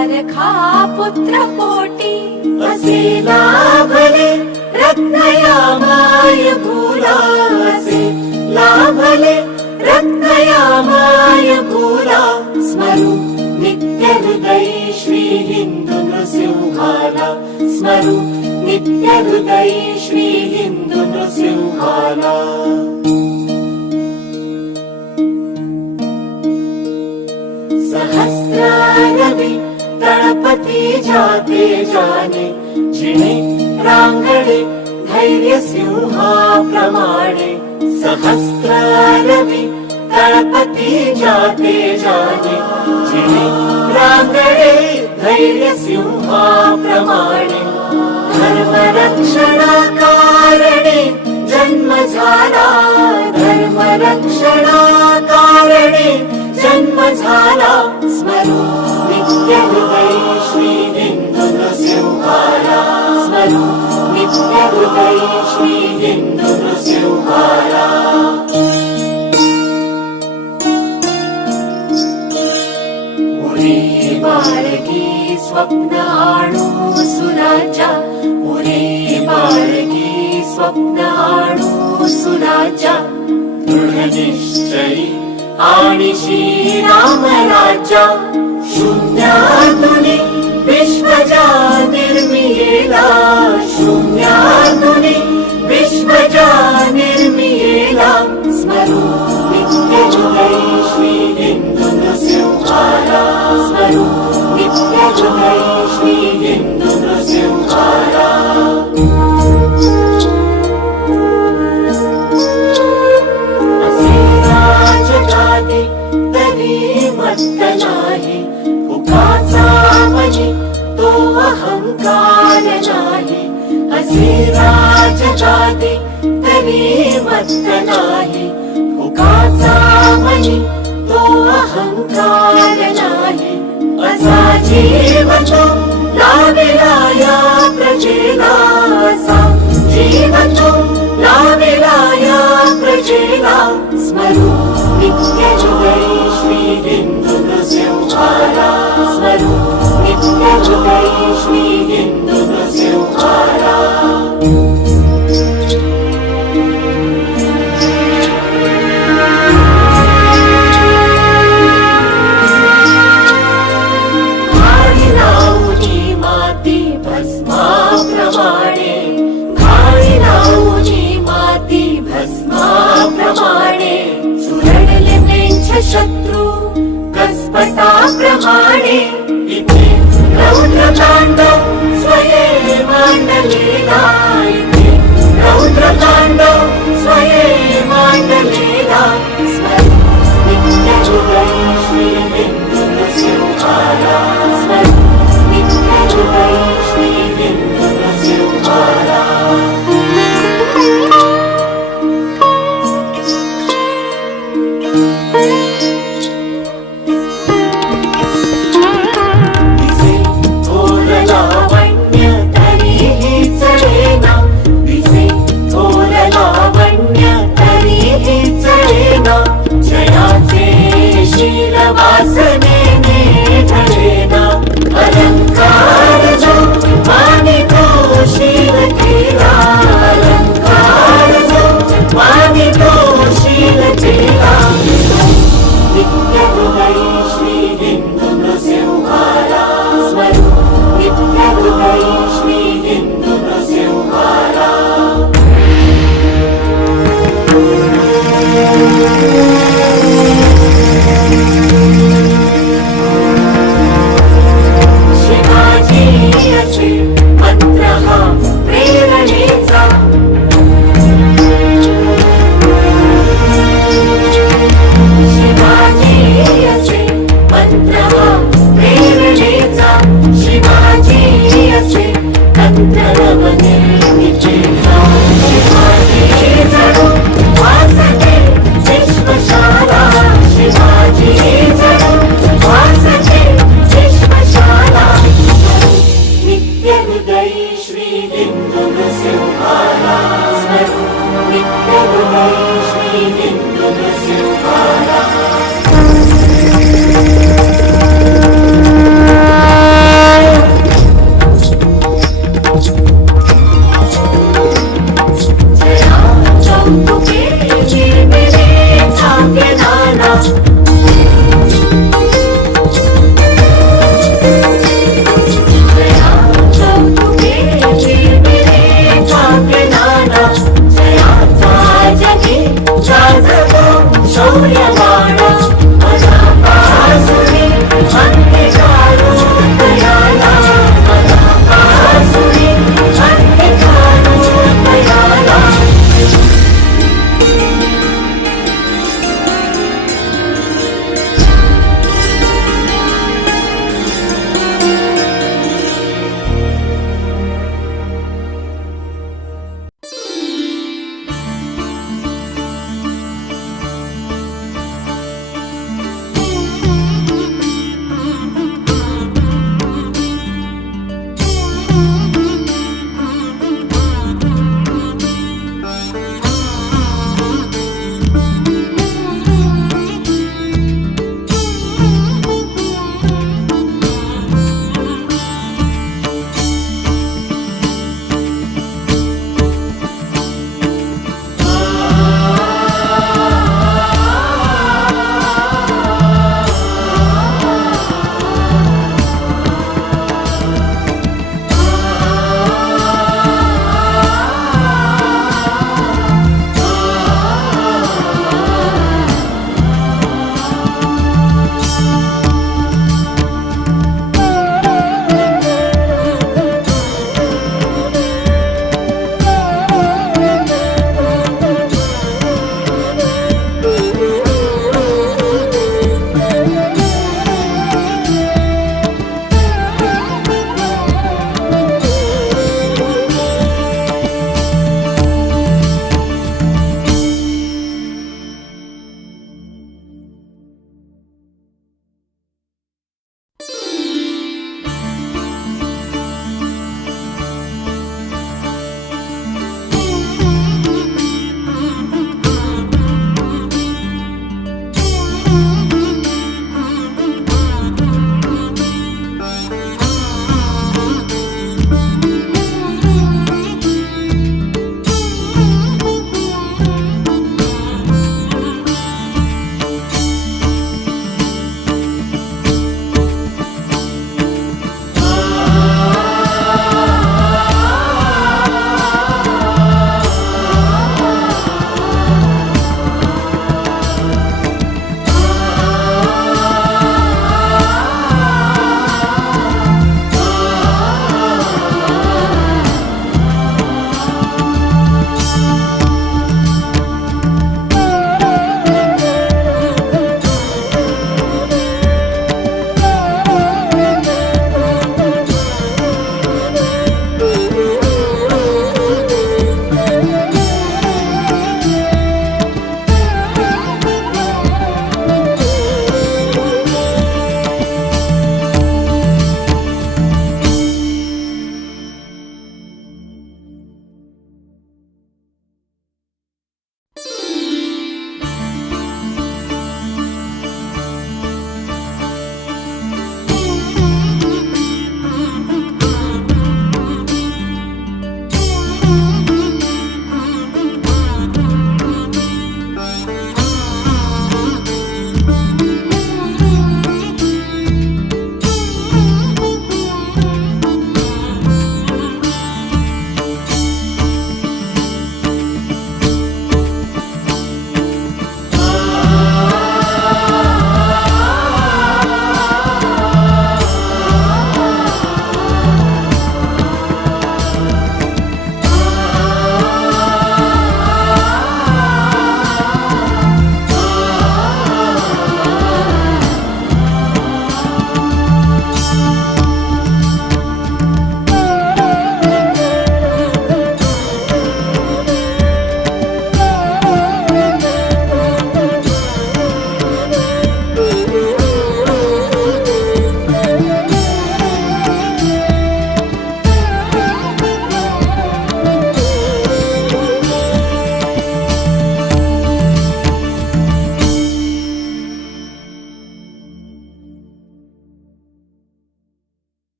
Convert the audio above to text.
पुत्र पोटी असे लाभले रत्नया माय भूला असे लाभले रत्नया माय भूला। स्मरू नित्य हृदयी श्री हिंदू नृसिंहाला स्मरू नित्य हृदयी श्री हिंदू नृसिंहाला तळपती जाते जाने जिणे रांगडे धैर्य सिंहाप्रमाणे सहस्रारवि तळपती जाते जाने जिणे रांगडे धैर्य सिंहाप्रमाणे धर्मरक्षणा कारणे जन्म झाला धर्मरक्षणा कारणे जन्म झाला स्मरू हृदय श्री बिन्दुनसिंहाया स्मरु नित्यहृदय स्वप्न आणू सुराजा पुरी बालकी स्वप्न आणू सुराजा दृढ निश्चयी आणि तो अहंकार नाही असे राजगादी तरी मत्त नाही। मुखाचा मनी तो अहंकार नाही असा जीव तो लाविला या प्रजेला असा जीव तो लाविला या प्रजेला स्मरू नित्य हृदयी श्री हिंदू नृसिंहाला स्मरू Теперішній